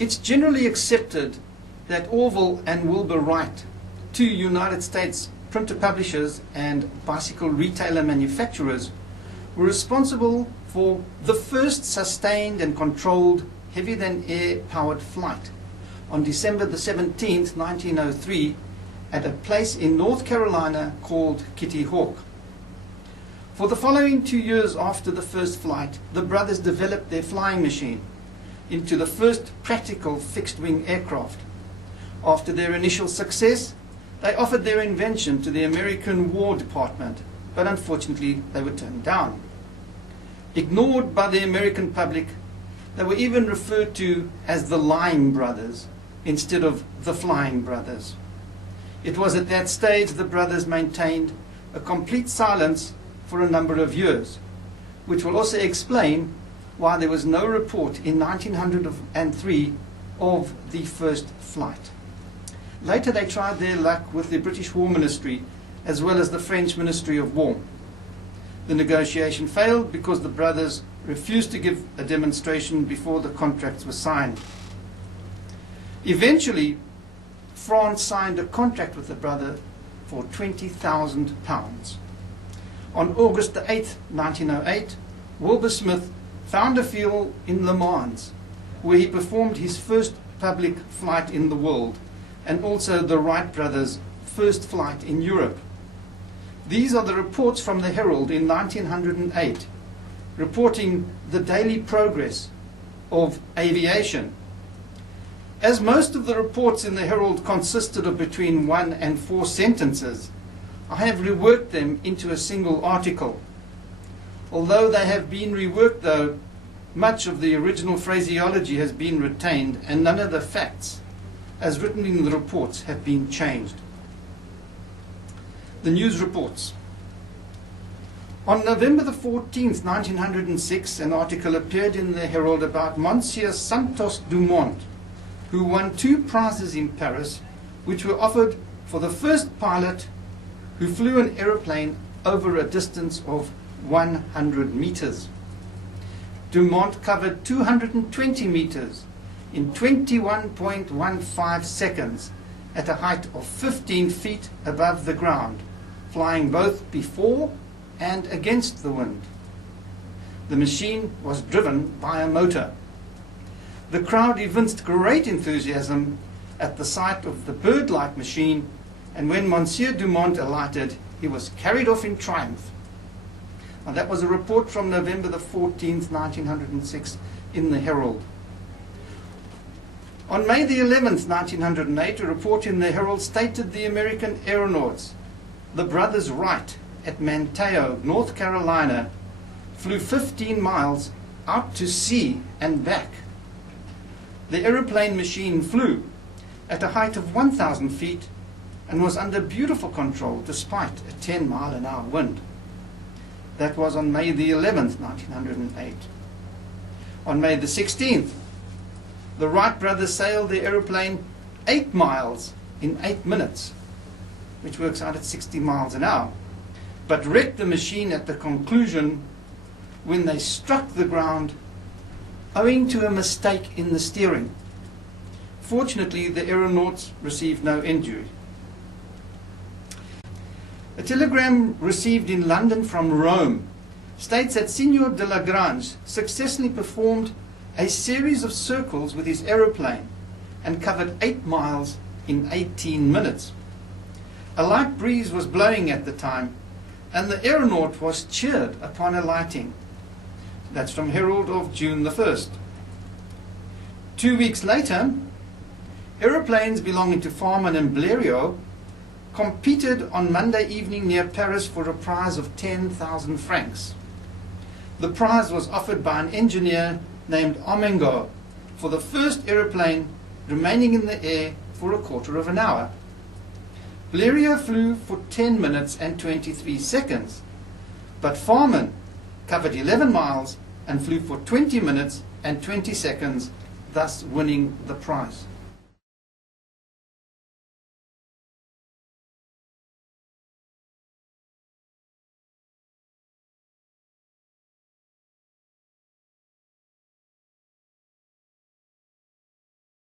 It's generally accepted that Orville and Wilbur Wright, two United States printer publishers and bicycle retailer manufacturers, were responsible for the first sustained and controlled heavy-than-air powered flight on December the 17th, 1903, at a place in North Carolina called Kitty Hawk. For the following 2 years after the first flight, the brothers developed their flying machine into the first practical fixed-wing aircraft. After their initial success, they offered their invention to the American War Department, but unfortunately they were turned down. Ignored by the American public, they were even referred to as the Lying Brothers instead of the Flying Brothers. It was at that stage the brothers maintained a complete silence for a number of years, which will also explain why there was no report in 1903 of the first flight. Later they tried their luck with the British War Ministry as well as the French Ministry of War. The negotiation failed because the brothers refused to give a demonstration before the contracts were signed. Eventually, France signed a contract with the brother for £20,000. On August the 8th, 1908, Wilbur Smith found a field in Le Mans, where he performed his first public flight in the world, and also the Wright brothers' first flight in Europe. These are the reports from the Herald in 1908, reporting the daily progress of aviation. As most of the reports in the Herald consisted of between 1 and 4 sentences, I have reworked them into a single article. Although they have been reworked, though, much of the original phraseology has been retained, and none of the facts, as written in the reports, have been changed. The news reports. On November the 14th, 1906, an article appeared in the Herald about Monsieur Santos Dumont, who won 2 prizes in Paris, which were offered for the first pilot who flew an aeroplane over a distance of 100 meters. Dumont covered 220 meters in 21.15 seconds at a height of 15 feet above the ground, flying both before and against the wind. The machine was driven by a motor. The crowd evinced great enthusiasm at the sight of the bird-like machine, and when Monsieur Dumont alighted, he was carried off in triumph. Now, that was a report from November the 14th, 1906, in the Herald. On May the 11th, 1908, a report in the Herald stated the American aeronauts, the brothers Wright, at Manteo, North Carolina, flew 15 miles out to sea and back. The aeroplane machine flew at a height of 1,000 feet and was under beautiful control despite a 10-mile-an-hour wind. That was on May the 11th, 1908. On May the 16th, the Wright brothers sailed the aeroplane 8 miles in 8 minutes, which works out at 60 miles an hour, but wrecked the machine at the conclusion when they struck the ground owing to a mistake in the steering. Fortunately, the aeronauts received no injury. A telegram received in London from Rome states that Signor de Lagrange successfully performed a series of circles with his aeroplane and covered 8 miles in 18 minutes. A light breeze was blowing at the time, and the aeronaut was cheered upon alighting. That's from Herald of June the 1st. 2 weeks later, aeroplanes belonging to Farman and Blériot competed on Monday evening near Paris for a prize of 10,000 francs. The prize was offered by an engineer named Armengaud for the first aeroplane remaining in the air for a quarter of an hour. Blériot flew for 10 minutes and 23 seconds, but Farman covered 11 miles and flew for 20 minutes and 20 seconds, thus winning the prize.